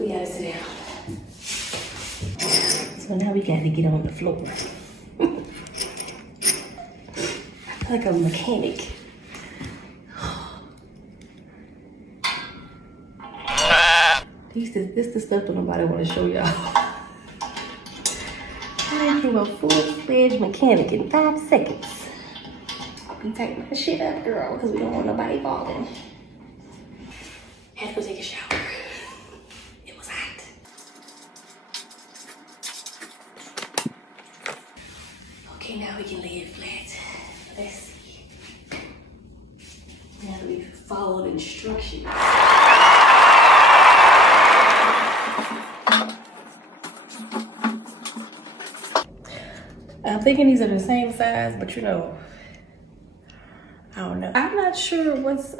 We gotta sit down. So now we gotta get on the floor. Like a mechanic. This the stuff that nobody want to show y'all. I became a full-fledged mechanic in 5 seconds. We tighten my shit up, girl, because we don't want nobody falling. Had to go take a shower. It was hot. Okay, now we can lay it flat. Let's see. Now that we've followed instructions. I'm thinking these are the same size, but you know, I don't know. I'm not sure what's